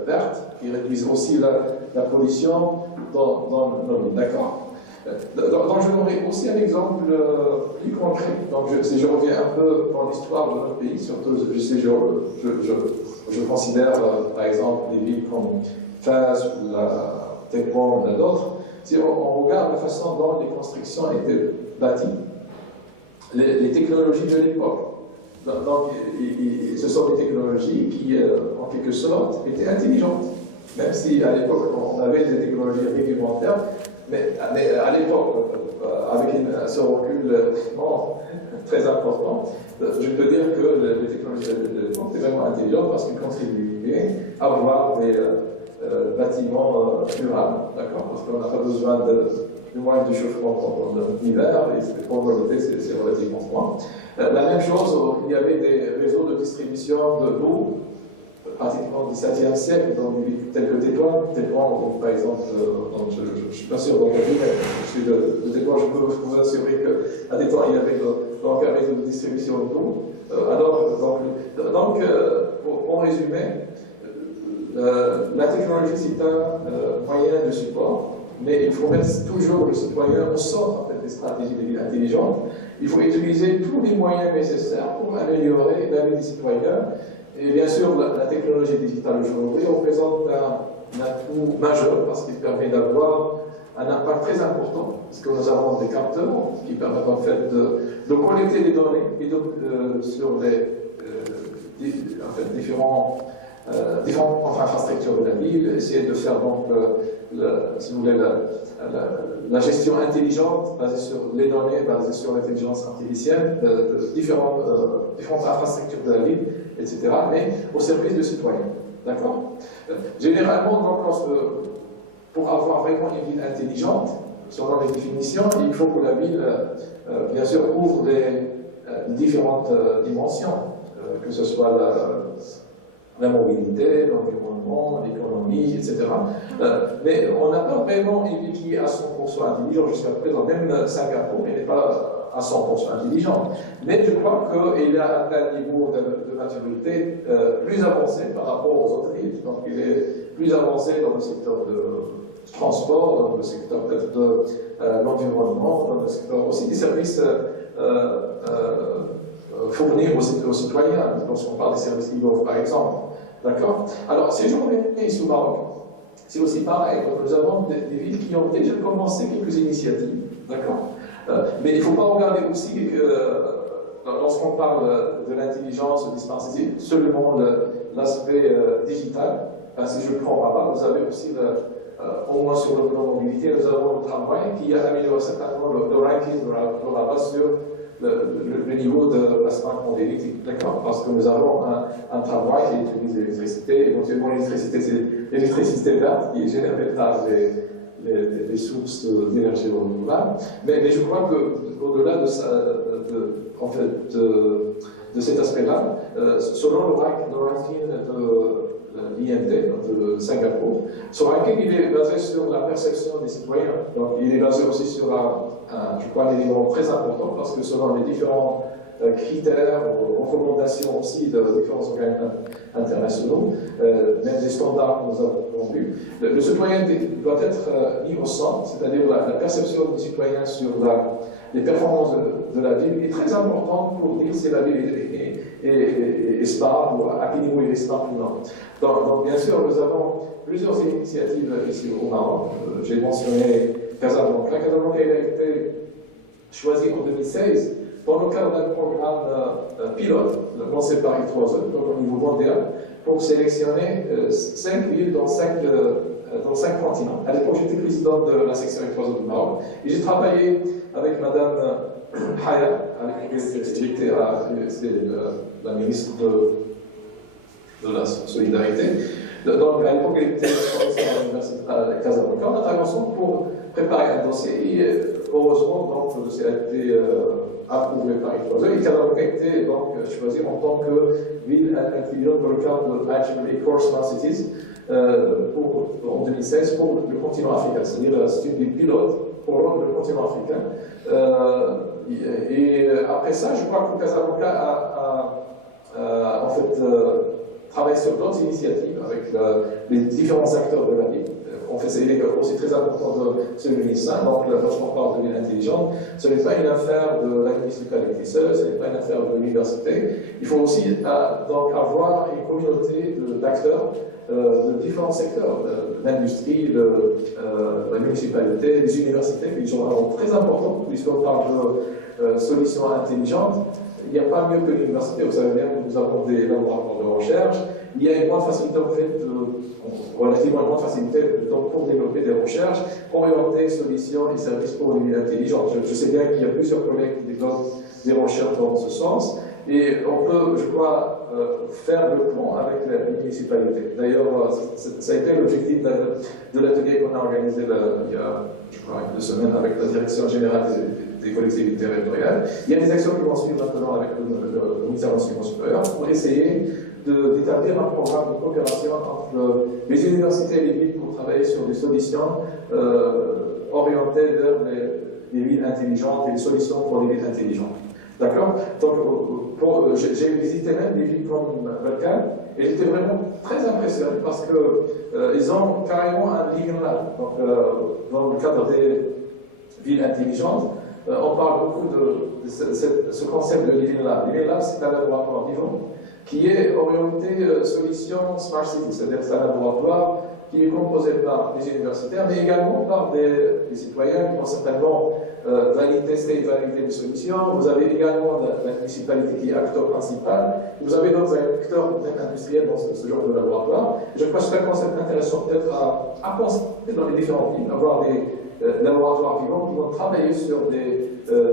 vertes, qui réduisent aussi la pollution dans nos villes, d'accord. Donc je donnerai aussi un exemple plus concret. Donc si je reviens un peu dans l'histoire de notre pays, surtout je considère par exemple des villes comme Fès ou Téhéran ou d'autres. Si on regarde la façon dont les constructions étaient bâties, les technologies de l'époque, donc ce sont des technologies qui en quelque sorte étaient intelligentes, même si à l'époque on avait des technologies réglementaires. Mais à l'époque, avec ce recul très important, je peux dire que les technologies de l'époque étaient vraiment intelligentes parce qu'elles contribuaient à avoir des bâtiments durables, d'accord? Parce qu'on n'a pas besoin de moyens de chauffement pendant l'hiver, et pour l'été, c'est relativement froid. La même chose, il y avait des réseaux de distribution de l'eau pratiquement du XVIIe siècle, dans des villes telles que Téhéran, par exemple, je ne suis pas sûr dans quelle ville, mais je suis de Téhéran, je peux vous assurer qu'à Téhéran, il y avait donc un réseau de distribution d'eau. Donc, pour résumer, la technologie, c'est un moyen de support, mais il faut mettre toujours le citoyen au centre des stratégies de ville intelligentes. Il faut utiliser tous les moyens nécessaires pour améliorer la vie des citoyens. Et bien sûr, la technologie digitale aujourd'hui représente un atout majeur parce qu'il permet d'avoir un impact très important, parce que nous avons des capteurs qui permettent en fait de collecter des données et sur différentes infrastructures de la ville, essayer de faire donc si vous voulez, la gestion intelligente basée sur les données, basée sur l'intelligence artificielle, de différentes infrastructures de la ville, etc., mais au service du citoyen. D'accord? Généralement, donc, pour avoir vraiment une ville intelligente, selon les définitions, il faut que la ville, bien sûr, couvre les différentes dimensions, que ce soit la mobilité, l'environnement, l'économie, etc. Mais on n'a pas vraiment une ville qui est à 100% intelligente jusqu'à présent. Même Singapour, elle n'est pas à 100% intelligente. Mais je crois qu'il a atteint un niveau de maturité plus avancé par rapport aux autres villes. Donc il est plus avancé dans le secteur de transport, dans le secteur peut-être de l'environnement, dans le secteur aussi des services fournir aux citoyens, lorsqu'on parle des services e-gov par exemple. D'accord? Alors, si je reviens ici au Maroc, c'est aussi pareil. Donc, nous avons des villes qui ont déjà commencé quelques initiatives. D'accord? Mais il ne faut pas regarder aussi que lorsqu'on parle de l'intelligence, de dispenser seulement l'aspect digital. Si je prends Rabat, vous avez aussi, au moins sur le plan mobilité, nous avons le tramway qui a amélioré certainement le ranking de Rabat sur le niveau de la smart mobility, d'accord? Parce que nous avons un tramway qui utilise l'électricité, éventuellement l'électricité, c'est l'électricité verte qui est générée par les sources d'énergie renouvelable. Mais je crois qu'au-delà de cet aspect-là, selon le ranking de l'IND, de Singapour, ce ranking il est basé sur la perception des citoyens. Donc il est basé aussi sur je crois, un élément très important parce que selon les différents critères, recommandations aussi de différents organismes internationaux, même des standards que nous avons vus, le citoyen doit être mis au centre, c'est-à-dire la perception du citoyen sur les performances de la ville est très importante pour dire si la ville est smart ou à quel niveau il est smart ou non. Donc bien sûr, nous avons plusieurs initiatives ici au Maroc. J'ai mentionné Casablanca. Casablanca a été choisi en 2016 dans le cadre d'un programme pilote lancé par I3E, donc au niveau mondial, pour sélectionner 5 villes dans 5 continents. À l'époque, j'étais président de la section I3E du Maroc et j'ai travaillé avec Madame Haya, c'était la ministre de la Solidarité. Donc, à l'époque, elle était professeure à l'université de Casablanca. On a travaillé ensemble pour préparer un dossier et heureusement, donc, le dossier a été approuvé par I3E et Casablanca a été donc choisi en tant que ville intelligente dans le cadre de IEEE Core Smart Cities en 2016 pour le continent africain. C'est-à-dire c'est une ville pilote pour le continent africain. Et après ça, je crois que Casablanca a en fait travaillé sur d'autres initiatives avec les différents acteurs de la ville. En fait, c'est aussi très important de souligner ça. Donc, lorsqu'on parle de ville intelligente, ce n'est pas une affaire de la municipalité seule, ce n'est pas une affaire de l'université. Il faut aussi donc avoir une communauté d'acteurs de différents secteurs, l'industrie, la municipalité, les universités, qui sont vraiment très importants, puisqu'on parle de solutions intelligentes. Il n'y a pas mieux que l'université. Vous savez bien que nous avons des laboratoires de recherche. Il y a une grande facilité, en fait, relativement une grande facilité pour développer des recherches, orienter solutions et services pour une ville intelligente. Je sais bien qu'il y a plusieurs collègues qui développent des recherches dans ce sens. Et on peut, je crois, faire le pont avec la municipalité. D'ailleurs, ça a été l'objectif de l'atelier qu'on a organisé il y a, je crois, 2 semaines avec la direction générale des collectivités territoriales. Il y a des actions qui vont suivre maintenant avec le ministère de l'Enseignement supérieur pour essayer d'établir un programme de coopération entre les universités et les villes pour travailler sur des solutions orientées vers les villes intelligentes et les solutions pour les villes intelligentes. D'accord? Donc, j'ai visité même des villes comme Marocaine et j'étais vraiment très impressionné parce qu'ils ont carrément un living lab. Donc, dans le cadre des villes intelligentes, on parle beaucoup de ce concept de living lab. Living lab, c'est un laboratoire vivant qui est orienté solution smart city, c'est-à-dire c'est un laboratoire qui est composée par les universitaires, mais également par des citoyens qui vont certainement tester et valider des solutions. Vous avez également la municipalité qui est acteur principal. Vous avez d'autres acteurs industriels dans ce genre de laboratoire. Je crois que c'est un concept intéressant peut-être à penser dans les différents pays, avoir des laboratoires vivants qui vont travailler sur des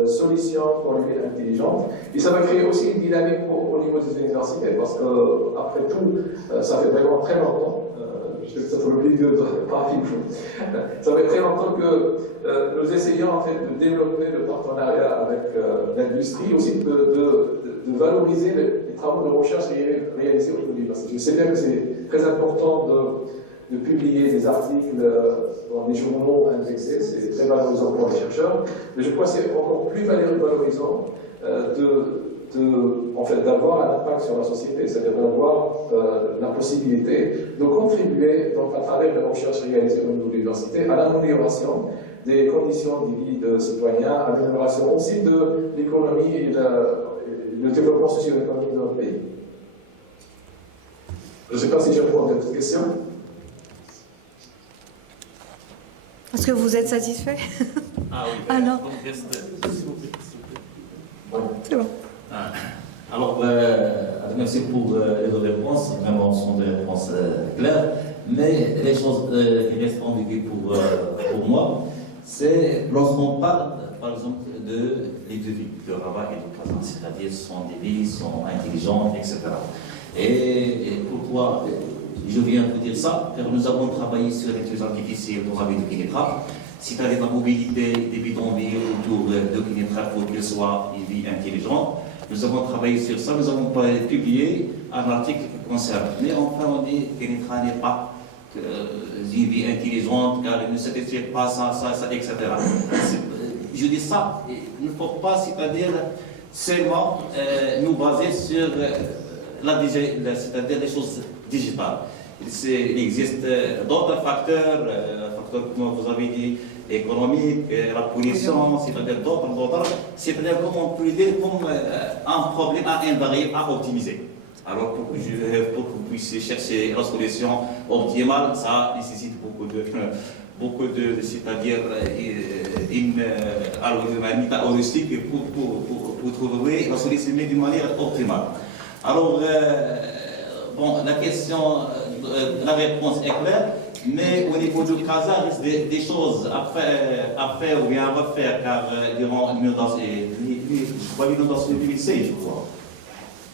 solutions pour les villes intelligentes. Et ça va créer aussi une dynamique au niveau des universités, parce que, après tout, ça fait vraiment très longtemps, je sais que ça fait l'oubli de Paris, ça fait très longtemps que nous essayons en fait de développer le partenariat avec l'industrie, aussi de valoriser les travaux de recherche réalisés au l'université. Je sais bien que c'est très important de publier des articles dans des journaux indexés, c'est très valorisant pour les chercheurs, mais je crois que c'est encore plus valorisant en fait, d'avoir un impact sur la société, c'est-à-dire d'avoir la possibilité de contribuer, donc, à travers les recherches réalisées au niveau de l'université, à l'amélioration des conditions de vie des citoyens, à l'amélioration aussi de l'économie et le développement socio-économique de notre pays. Je ne sais pas si j'ai répondu à votre question. Est-ce que vous êtes satisfait? Ah oui. Alors. C'est bon. Alors, merci pour les réponses, vraiment ce sont des réponses claires, mais les choses qui restent ambiguës pour moi, c'est lorsqu'on parle, par exemple, les deux villes, de Rabat et de Casa, c'est-à-dire ce sont des villes, sont intelligentes, etc. Et pourquoi je viens de vous dire ça? Car nous avons travaillé sur l'intelligence artificielle dans la ville de Kénétra, c'est-à-dire la mobilité des bidonvilles autour de Kénétra pour qu'elle soit une ville intelligente. Nous avons travaillé sur ça, nous avons publié un article qui concerne. Mais enfin, on dit que Kénétra n'est pas une vie intelligente, car elle ne satisfait pas ça, etc. Je dis ça, il ne faut pas, c'est-à-dire seulement nous baser sur c'est-à-dire les choses digitales. Il existe d'autres facteurs, comme vous avez dit, économiques, la pollution, c'est-à-dire d'autres, c'est-à-dire comme on peut le dire comme un problème à invarier, à optimiser. Alors pour que vous puissiez chercher la solution optimale, ça nécessite beaucoup de c'est-à-dire une méthode heuristique pour trouver la solution d'une manière optimale. Alors, bon, la question, la réponse est claire, mais au niveau du Casa, il y a des choses à faire ou bien à refaire, car durant l'inondation de 2016, je crois.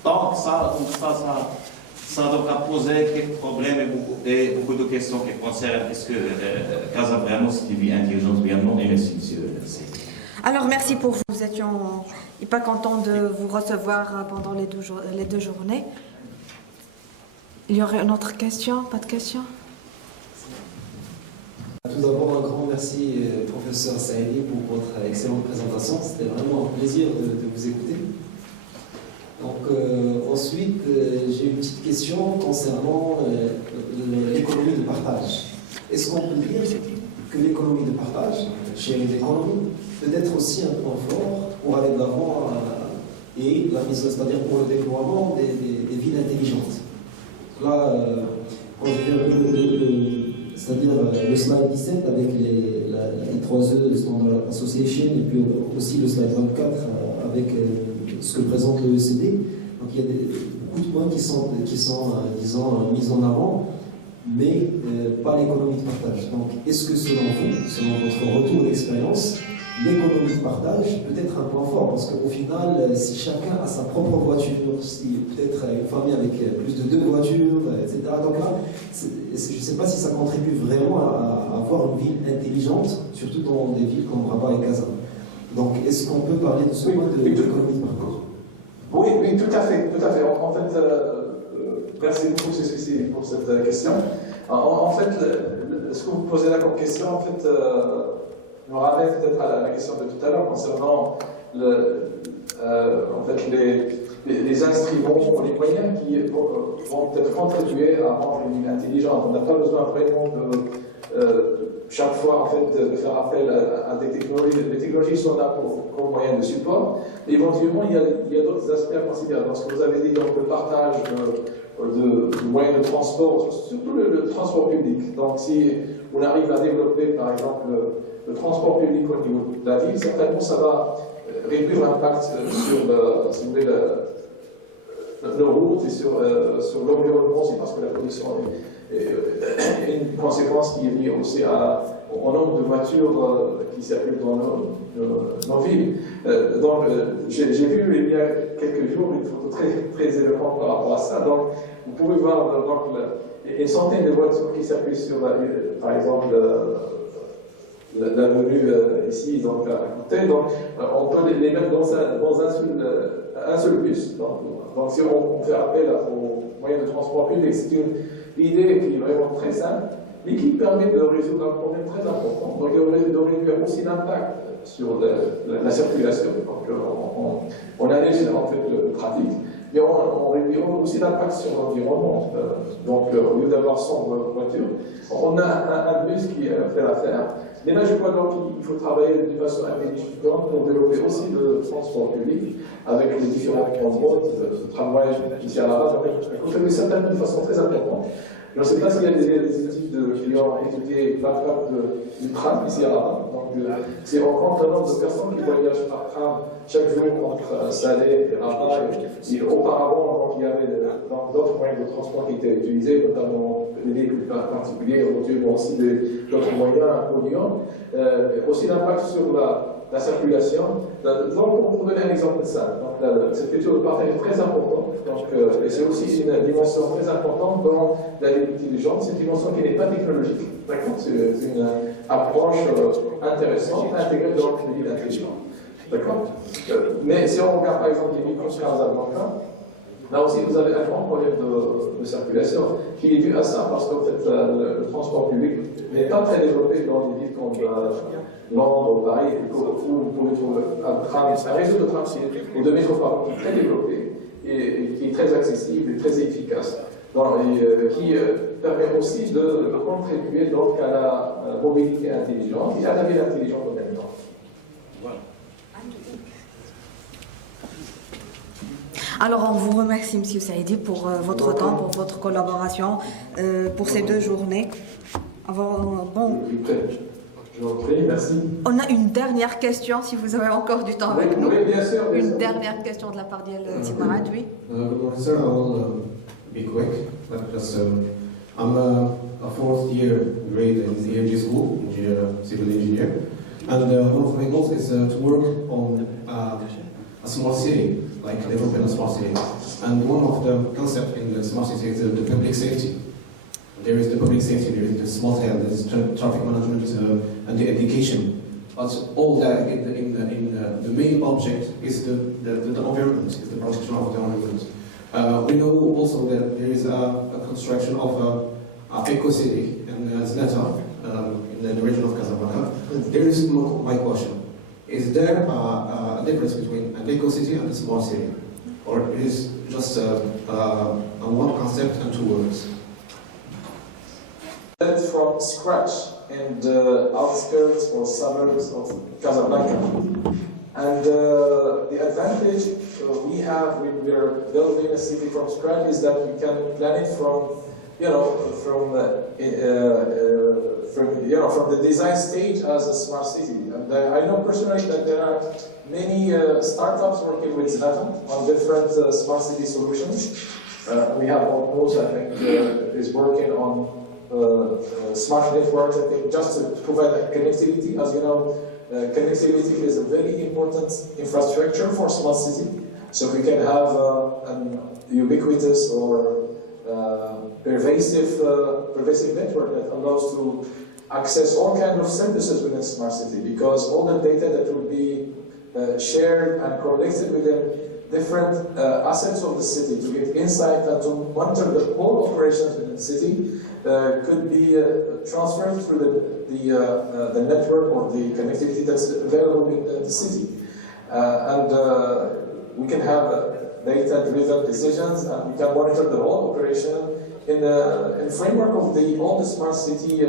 Donc, ça devra poser quelques problèmes et beaucoup de questions qui concernent est-ce que Casa vraiment c'est une vie intelligente ou bien non, et merci, monsieur. Alors, merci pour vous. Nous étions pas contents de vous recevoir pendant les deux journées. Il y aurait une autre question? Pas de question? Tout d'abord, un grand merci, professeur Saïdi, pour votre excellente présentation. C'était vraiment un plaisir de vous écouter. Donc, ensuite, j'ai une petite question concernant l'économie de partage. Est-ce qu'on peut dire que l'économie de partage, sharing economy, peut être aussi un point fort pour aller de l'avant et la mise, c'est-à-dire pour le déploiement des villes intelligentes? Là, quand je viens c'est-à-dire le slide 17 avec les 3 E de Standard Association et puis aussi le slide 24 avec ce que présente le ESSAIDI. Donc il y a beaucoup de points qui sont disons, mis en avant, mais pas l'économie de partage. Donc est-ce que selon vous, selon votre retour d'expérience, l'économie de partage peut être un point fort? Parce qu'au final, si chacun a sa propre voiture, si peut-être une famille avec plus de 2 voitures, etc. Donc là, je ne sais pas si ça contribue vraiment à avoir une ville intelligente, surtout dans des villes comme Rabat et Casa. Donc est-ce qu'on peut parler de ce point de l'économie de partage? Oui, tout à fait. En fait, merci beaucoup pour cette question. En fait, ce que vous posez là comme question, en fait, nous ramène peut-être à la question de tout à l'heure concernant en fait, les instruments ou les moyens qui vont peut-être contribuer à rendre une ville intelligente. On n'a pas besoin vraiment de chaque fois en fait, de faire appel à des technologies. Les technologies sont là comme moyen de support. Et éventuellement, il y a d'autres aspects à considérer. Lorsque vous avez dit donc, le partage de moyens de transport, surtout le transport public. Donc si on arrive à développer par exemple le transport public au niveau de la ville, certainement ça va réduire l'impact sur, si vous voulez, nos routes et sur l'environnement aussi, parce que la pollution est une conséquence qui est liée aussi au nombre de voitures qui circulent dans nos villes. Donc, j'ai vu il y a quelques jours une photo très éloquente par rapport à ça. Donc, vous pouvez voir une centaine de voitures qui circulent sur, par exemple, l'avenue ici, donc à côté. Donc, on peut les mettre dans un seul bus. Donc, si on fait appel aux moyens de transport public, c'est une idée qui est vraiment très simple, mais qui permet de résoudre un problème très important. Donc, de réduire aussi l'impact sur la circulation. Donc, on allège en fait le trafic, mais on réduira aussi l'impact sur l'environnement. Donc, au lieu d'avoir 100 voitures, on a un bus qui fait l'affaire. Mais là, je crois donc qu'il faut travailler de façon intelligente pour développer aussi le transport public avec les différents endroits de travail ici à Rabat. Il faut faire certainement de façon très importante. Je ne sais pas s'il y a des études qui ont étudié l'impact du tram ici à Rabat. Donc, c'est on compte le nombre de personnes qui voyagent par tram chaque jour entre Salé et Rabat. Et auparavant, donc, il y avait d'autres moyens de transport qui étaient utilisés, notamment les véhicules particuliers, voitures, mais aussi d'autres moyens polluants. Aussi l'impact sur la circulation. Donc, pour donner un exemple de ça, cette culture de partage est très importante. Et c'est aussi une dimension très importante dans la vie intelligente. C'est une dimension qui n'est pas technologique. C'est une approche intéressante, intégrée dans le vie intelligent. D'accord. Mais si on regarde par exemple les villes comme Casablanca, là aussi vous avez un grand problème de circulation qui est dû à ça, parce qu'en fait le transport public n'est pas très développé dans des villes comme Londres, Paris, où vous pouvez trouver un réseau de tram ou de métro qui est très développé et qui est très accessible et très efficace. Et qui permet aussi de contribuer donc à la mobilité intelligente et à la ville intelligente en même temps. Voilà. Alors, on vous remercie, Monsieur Saïdi, pour votre temps, pour votre collaboration, pour ces 2 journées. Bon. Je vous en prie, merci. On a une dernière question, si vous avez encore du temps avec nous. Oui, bien sûr. Une dernière question de la part d'Imohamed, oui. Good morning, sir. I will be quick, because I'm a 4th year grade in the EMG school, civil engineer, and one of my goals is to work on a smart city, like developing a smart city. And one of the concepts in the smart city is the public safety. There is the public safety, there is the smart health, there is traffic management, and the education. But all that in the main object is the environment, is the protection of the environment. We know also that there is a construction of an eco-city in Zneta, in the region of Casablanca. There is my question. Is there a difference between an eco-city and a smart city? Or is it just a one concept and 2 words? From scratch in the outskirts or suburbs of Casablanca. And the advantage we have when we're building a city from scratch is that we can plan it from the design stage as a smart city. And I know personally that there are many startups working with Zneta on different smart city solutions. We have almost, I think, is working on smart networks, I think, just to provide connectivity. As you know, connectivity is a very important infrastructure for smart city. So we can have an ubiquitous or pervasive network that allows to access all kinds of services within smart city, because all the data that will be shared and collected within different assets of the city to get insight and to monitor the whole operations within the city could be transferred through the network or the connectivity that's available in the city. And we can have data-driven decisions, and we can monitor the whole operation in the framework of all the smart city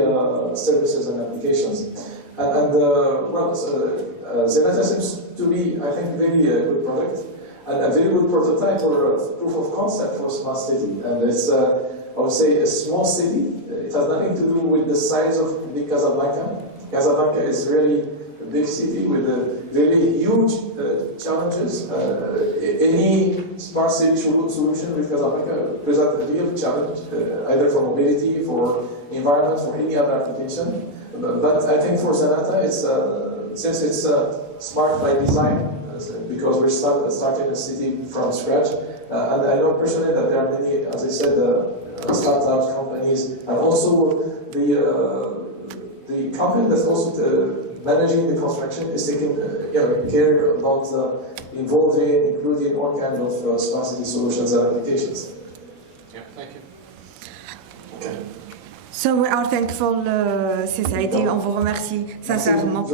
services and applications. And Zneta seems to be, I think, very good product. a very good prototype or proof of concept for smart city. And it's, I would say, a small city. It has nothing to do with the size of the Casablanca. Casablanca is really a big city with really huge challenges. Any smart city solution with Casablanca presents a real challenge, either for mobility, for environment, for any other application. But I think for Zanata, it's since it's smart by design, because we're starting a city from scratch. And I know personally that there are many, as I said, startups, companies, and also the company that's also managing the construction is taking care about including all kinds of smart city solutions and applications. Yeah, thank you. Okay. So we are thankful, Sis Saidi, on vous remercie sincèrement.